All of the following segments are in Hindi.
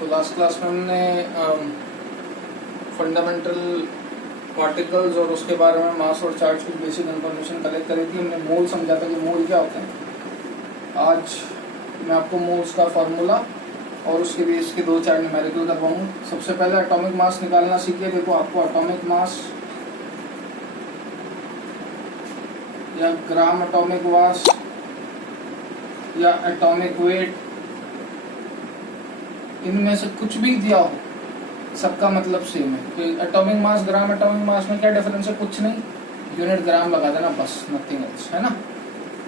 तो लास्ट क्लास में हमने फंडामेंटल पार्टिकल्स और उसके बारे में मास और चार्ज की बेसिक इन्फॉर्मेशन कलेक्ट करी थी। हमने मोल समझा था कि मोल क्या होते हैं। आज मैं आपको मोल्स का फॉर्मूला और उसके बेस के 2-4 न्यूमेरिकल करवाऊँ। सबसे पहले एटॉमिक मास निकालना सीखिए। देखो आपको एटॉमिक मास या ग्राम एटॉमिक मास या एटॉमिक वेट, इनमें से कुछ भी दिया हो सबका मतलब सेम है। तो एटॉमिक मास ग्राम एटॉमिक मास में क्या डिफरेंस है? कुछ नहीं, यूनिट ग्राम लगा देना बस, नथिंग एल्स, है ना।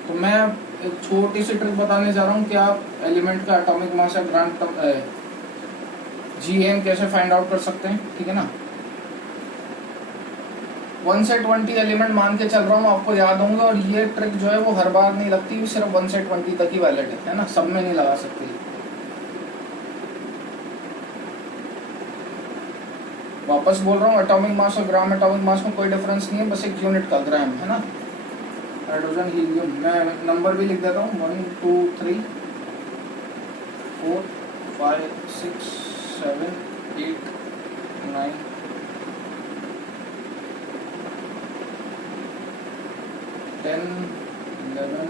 तो मैं एक छोटी सी ट्रिक बताने जा रहा हूँ कि आप एलिमेंट का एटॉमिक मास या ग्राम GAM कैसे फाइंड आउट कर सकते हैं, ठीक है ना। 1 से 20 एलिमेंट मान के चल रहा हूँ, आपको याद होंगे। और ये ट्रिक जो है वो हर बार नहीं लगती, सिर्फ 1 से 20 तक ही वैलिड है ना, सब में नहीं लगा सकती। वापस बोल रहा हूँ, एटॉमिक मास और ग्राम एटॉमिक मास में कोई डिफरेंस नहीं है, बस एक यूनिट का ग्राम, है ना। हाइड्रोजन हीलियम, मैं नंबर भी लिख देता हूँ 1 2 3 4 5 6 7 8 9 10 11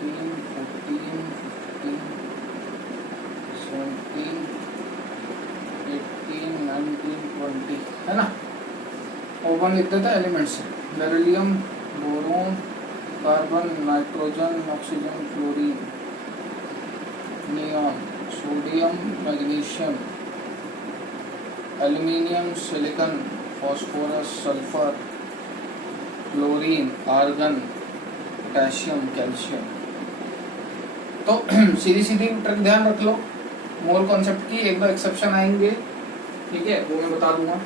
13 14 15 17 18 19 20, है ना। ओवन लिख देता है एलिमेंट्स से। Beryllium, boron, carbon, nitrogen, oxygen, fluorine, neon, sodium, magnesium, aluminium, silicon, phosphorus, sulphur, chlorine, argon, potassium, calcium. तो सीधी सीधी ट्रिक ध्यान रख लो मोल कॉन्सेप्ट की। एक दो एक्सेप्शन आएंगे, ठीक है, वो मैं बता दूंगा।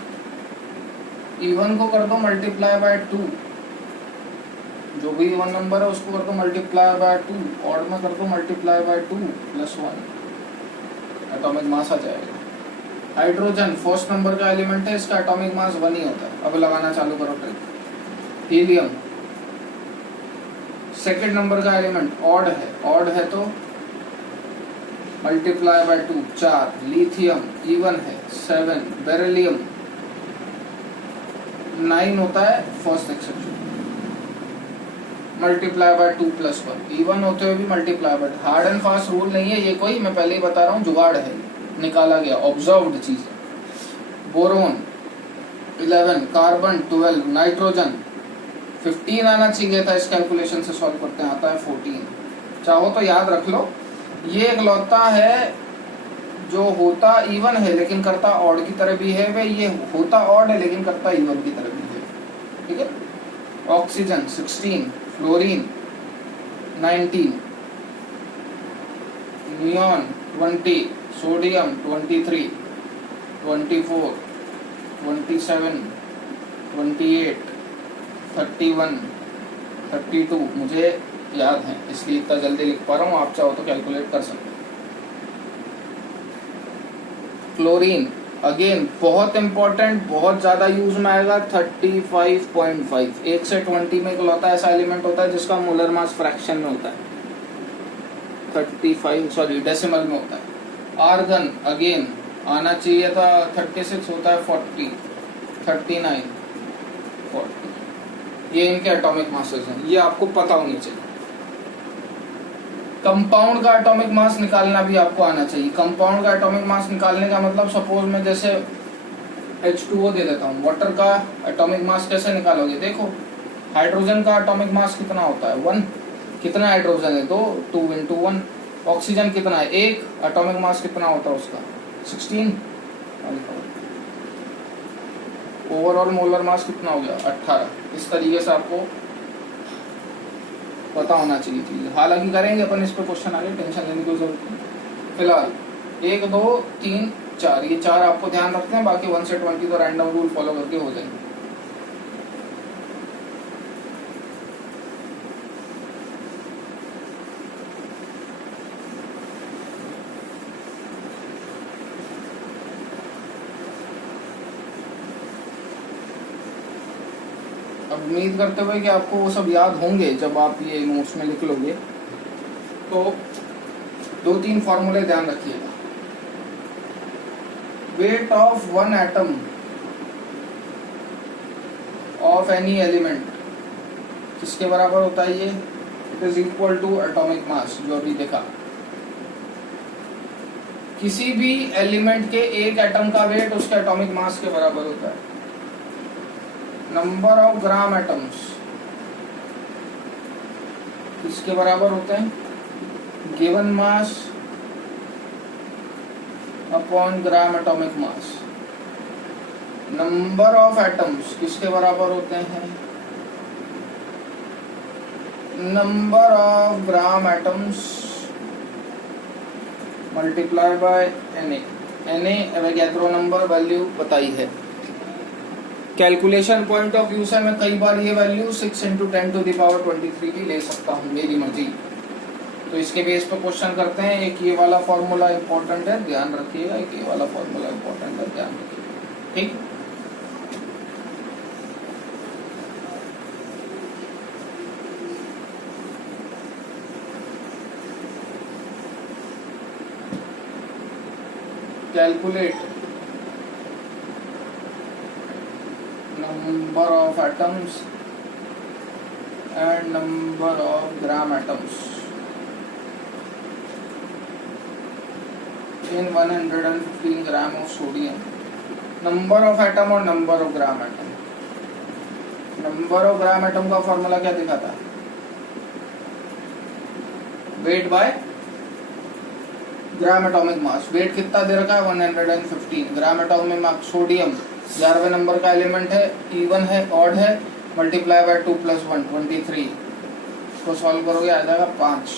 E1 को कर दो मल्टीप्लाई बाय 2, जो भी इवन नंबर है उसको कर दो मल्टीप्लाई बाय 2, ऑड में कर दो मल्टीप्लाई बाय 2 + 1, एटॉमिक मास आ जाएगा। हाइड्रोजन फर्स्ट नंबर का एलिमेंट है, इसका एटॉमिक मास 1 ही होता है। अब लगाना चालू करो ट्रिक। हीलियम सेकंड नंबर का एलिमेंट, ऑड है तो मल्टीप्लाई बाय 2 4। लिथियम E1 है 7। बेरिलियम 9 होता है, first exception, multiply by 2 + 1। E1 होते हुए भी multiply by. Hard and fast rule नहीं है ये कोई, मैं पहले ही बता रहा हूँ, जुगाड़ है, निकाला गया, ऑब्जर्व्ड चीज है। बोरोन 11, कार्बन 12, नाइट्रोजन 15 आना चाहिए था, इस कैलकुलेशन से सॉल्व करते हैं, आता है 14। चाहो तो याद रख लो, ये इकलौता है जो होता इवन है लेकिन करता ऑड की तरह भी है, वे ये होता ऑड है लेकिन करता इवन की तरह भी है, ठीक है। ऑक्सीजन 16, फ्लोरीन 19, नियॉन 20, सोडियम 23, 24, 27, 28, 31, 32 मुझे याद है इसलिए इतना जल्दी लिख पा रहा हूँ, आप चाहो तो कैलकुलेट कर सकते हैं। क्लोरीन अगेन बहुत इंपॉर्टेंट, बहुत ज्यादा यूज में आएगा, 35.5। 1 से 20 में इकलौता ऐसा एलिमेंट होता है जिसका मोलर मास फ्रैक्शन में होता है, डेसिमल में होता है। आर्गन अगेन आना चाहिए था, 36 होता है, 40, 39, 40। ये इनके एटॉमिक मासेस हैं, ये आपको पता होनी चाहिए। कंपाउंड का एटॉमिक मास निकालना भी आपको आना चाहिए। कंपाउंड का एटॉमिक मास निकालने का मतलब, सपोज मैं जैसे H2O दे देता हूँ, वाटर का एटॉमिक मास कैसे निकालोगे? देखो, हाइड्रोजन का एटॉमिक मास कितना होता है? 1। कितना हाइड्रोजन है? 2, 2 × 1। ऑक्सीजन कितना है? 1। एटॉमिक मास कितना होता है उसका? 16। ओवरऑल मोलर मास कितना हो गया? 18। इस तरीके से आपको पता होना चाहिए चीज। हालांकि करेंगे अपन इस पर क्वेश्चन आगे, टेंशन लेने की जरूरत नहीं। फिलहाल 1 2 3 4, ये 4 आपको ध्यान रखते हैं, बाकी 1 से 20 तो रैंडम रूल फॉलो करके हो जाएंगे। अब उम्मीद करते हुए कि आपको वो सब याद होंगे जब आप ये नोट्स में लिख लोगे, तो 2-3 फॉर्मूले ध्यान रखिएगा। Weight of one atom of any element किसके बराबर होता है ये? It is equal to atomic mass, जो अभी देखा। किसी भी एलिमेंट के एक एटम का वेट उसके एटॉमिक मास के बराबर होता है। नंबर ऑफ ग्राम एटम्स किसके बराबर होते हैं? Given mass upon gram atomic mass. Number of atoms किसके बराबर होते हैं? Number of gram atoms multiply by Na Avogadro number value बताई है। कैलकुलेशन पॉइंट ऑफ व्यू से मैं कई बार ये वैल्यू 6 × 10⁻23 भी ले सकता हूँ, मेरी मर्जी। तो इसके बेस पर क्वेश्चन करते हैं। एक ये वाला फॉर्मूला इंपॉर्टेंट है, ध्यान रखिएगा। एक ये वाला फॉर्मूला इंपॉर्टेंट है, ध्यान रखिएगा। ठीक, calculate number of atoms and number of gram atoms in 115 gram of sodium. number of atom और number of gram atom। number of gram atom का फॉर्मूला क्या दिखाता है? Weight by gram atomic mass. Weight कितना दे रखा है? 115 ग्राम एटॉमिक मास। सोडियम 11वें नंबर का एलिमेंट है, इवन है, ऑड है, मल्टीप्लाई बाय 2 + 1 23। इसको सॉल्व करोगे आ जाएगा 5।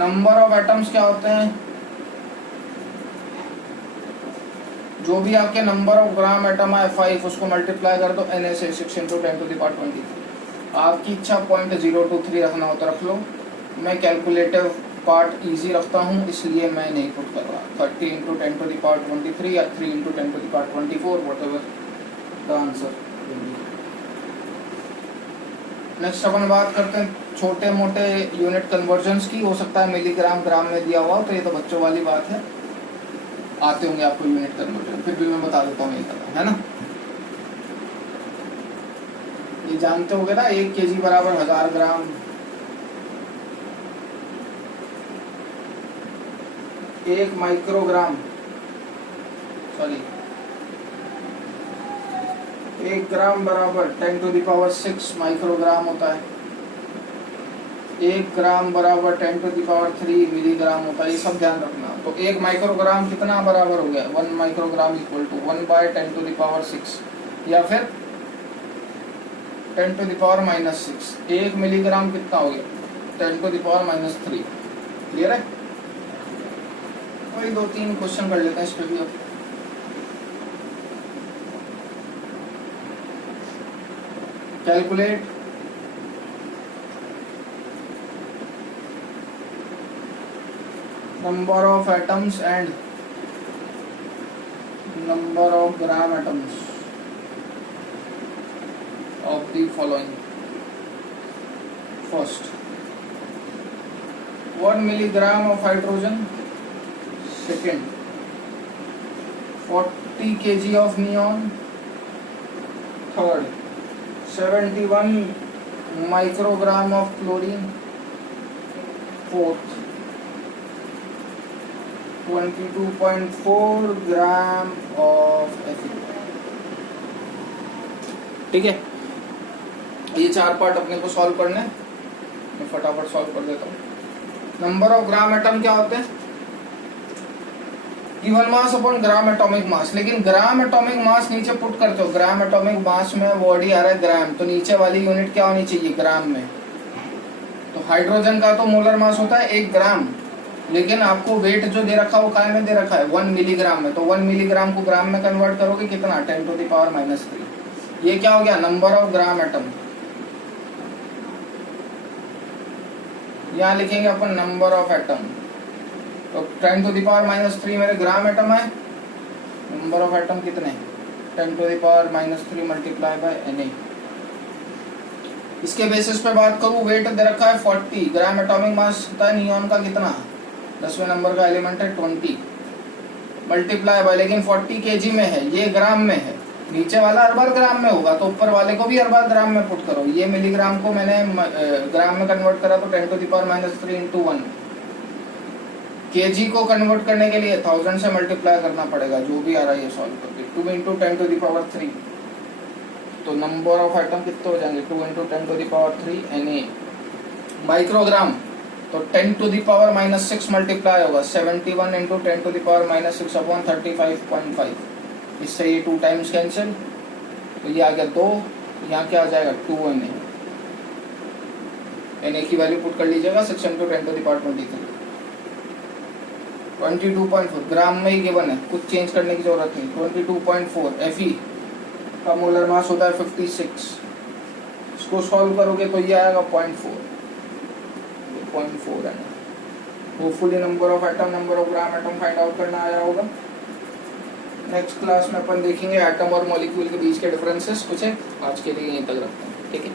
नंबर ऑफ एटम्स क्या होते हैं? जो भी आपके नंबर ऑफ ग्राम एटम है 5, उसको मल्टीप्लाई कर दो Na से 6 × 10⁻23। आपकी इच्छा 0.023 रखना हो तो रख लो। मैं कैलकुलेटिव पार्ट इजी रखता हूँ, इसलिए मैं नहीं पुट कर रहा। 30 × 10⁻23 या 3 × 10⁻24, व्हाटएवर द आंसर। नेक्स्ट अपन बात करते हैं छोटे मोटे यूनिट कन्वर्जन्स की। हो सकता है मिलीग्राम ग्राम में दिया हुआ, तो ये तो बच्चों वाली बात है, आते होंगे आपको यूनिट कन्वर्जन, फिर भी मैं बता देता हूँ ये करना है ना। ये जानते होगे ना, 1 kg बराबर 1000 ग्राम। 1 माइक्रोग्राम, सॉरी 1 ग्राम बराबर 10⁶ माइक्रोग्राम होता है। 1 ग्राम बराबर 10⁻³ मिलीग्राम होता है। ये सब ध्यान रखना। तो 1 माइक्रोग्राम कितना बराबर हो गया? 1 माइक्रोग्राम इक्वल टू 1/10⁻⁶ या फिर 10⁻⁻⁶। 1 मिलीग्राम कितना हो गया? 10⁻³ क्लियर है? वही 2-3 क्वेश्चन कर लेते हैं इस पे भी। अब calculate number of atoms and number of gram atoms of the following. First, 1 milligram of hydrogen. Second, 40 kg of neon. Third, 71 microgram of chlorine. Fourth, 22.4 gram of Fe। ठीक है, ये 4 पार्ट अपने को सॉल्व करने हैं। मैं फटाफट सॉल्व कर देता हूँ। नंबर ऑफ ग्राम एटम क्या होते हैं? Given mass upon gram atomic मास। लेकिन ग्राम एटॉमिक मास नीचे पुट करते हो, ग्राम एटॉमिक मास में वर्ड ही आ रहा है ग्राम, तो नीचे वाली यूनिट क्या होनी चाहिए? ग्राम में। तो हाइड्रोजन का तो मोलर मास होता है 1 ग्राम, लेकिन आपको वेट जो दे रखा है वो काय में दे रखा है? 1 मिलीग्राम में। तो 1 मिलीग्राम को ग्राम में कन्वर्ट करोगे कितना? 10⁻⁻3। ये क्या हो गया? Number of gram atom. यहाँ लिखेंगे अपन नंबर ऑफ एटम। तो 10⁻³ मेरे ग्राम एटम है। नंबर ऑफ एटम कितने? 10⁻³ मल्टीप्लाई बाय Na। इसके बेसिस पे बात करूं, वेट दे रखा है 40 ग्राम। एटॉमिक मास होता है नियॉन का कितना? 10वें नंबर का एलिमेंट है 20। मल्टीप्लाई बाय, लेकिन 40 kg में है, ये ग्राम में है, नीचे वाला हर बार ग्राम में होगा तो ऊपर वाले को भी हर बार ग्राम में पुट करो। ये मिलीग्राम को मैंने ग्राम में कन्वर्ट करा तो 10⁻³ इंटू 1। kg को कन्वर्ट करने के लिए 1000 से मल्टीप्लाई करना पड़ेगा, जो भी आ रहा है ये सॉल्व करके। 2 इंटू 10⁻³ तो नंबर ऑफ आइटम कितने हो जाएंगे, 2 इंटू 10⁻³ Na। माइक्रोग्राम तो 10⁻⁻6 मल्टीप्लाई होगा, 71 इंटू 10⁻⁻6 अपॉन 35.5। इससे ये 2 टाइम्स कैंसिल, तो ये आ गया 2, यहाँ क्या आ जाएगा 2 Na। Na की वैल्यू पुट कर लीजिएगा, 6 इंटू 10⁻23 22.4 ग्राम में ही गिवन है, कुछ चेंज करने की जरूरत नहीं। 22.4 Fe का मोलर मास होता है 56, इसको सॉल्व करोगे तो ये आएगा 0.4 है। Hopefully number of atom, number of gram atom find out करना आया होगा। नेक्स्ट क्लास में अपन देखेंगे एटम और मॉलिक्यूल के बीच के डिफरेंसेस कुछ है। आज के लिए यहीं तक रखते हैं, ठीक है।